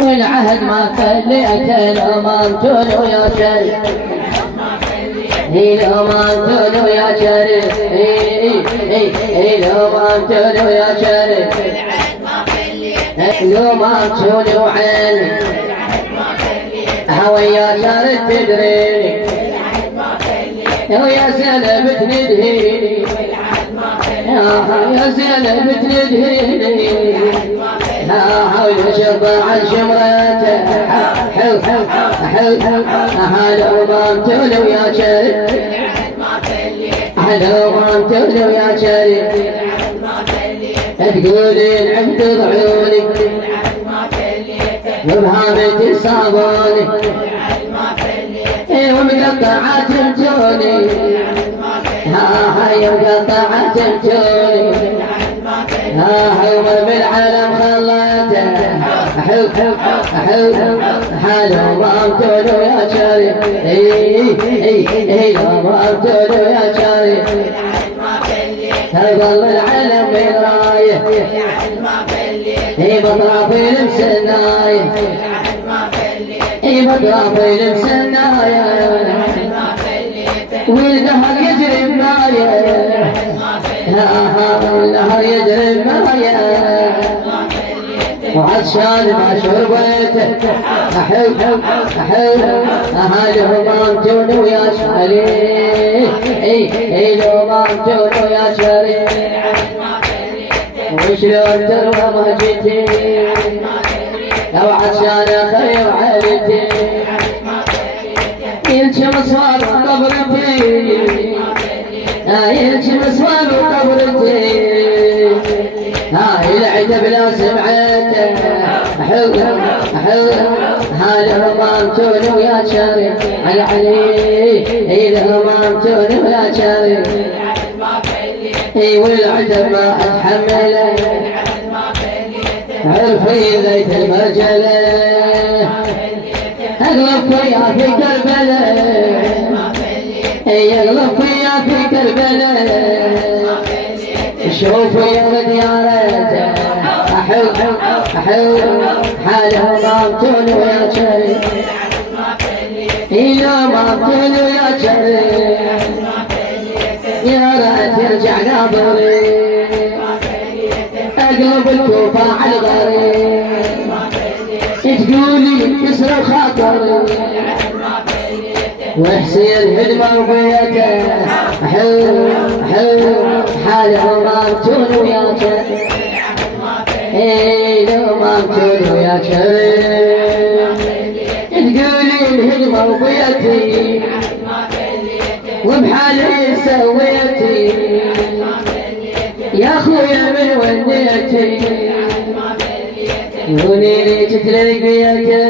والعهد ما خليته لو ما انتونوا يا شريف لو ما انتونوا يا شريف لو ما انتونوا يا شريف لو ما انتونوا عيني هوى يا شريف تدريني يا زينب تندهيني يا زينب تندهيني ويشبع شمرته لو ما انتونوا يا شريف لو ما انتونوا يا شريف تقولين عبد ضعوني وبهامة صابوني ومقطعة تمتوني هاي مقطعة تمتوني هاي وبالعالم خلته لو ما انتونوا يا شريف لو ما انتونوا يا شريف تظل العالم من رايه بطرافي المسنايه بطرافي المسنايه والنهر يجري بمايه النهر يجري بمايه وعطشان ما شربته لو ما انتونوا يا شريف لو ما انتونوا يا شريف وشلون تروى مهجتي لو عطشان خير عيلتي يلجم صواب قبرتي يلجم صواب قبرتي هاي العتب لا سمعته لو ما انتونوا يا شريف علي لو ما انتونوا يا شريف والعتب ما اتحمله عرفي ذيت المرجله اغلب ويا في كربلاء يغلب ويا في كربلاء شوفوا يا ديارته حاله ما انتونوا يا شريف لو ما انتونوا يا شريف يا ريت يرجع ناظري اقلب الكوفة على الغريب تقولي يسرى خاطري وحسين هدمه وبيته حاله ما انتونوا يا شريف لو ما انتونوا يا شريف تقولي الهدمه وبيتي وبحالي سويتي يا خويا من وديتي قولي لي تتلقيتي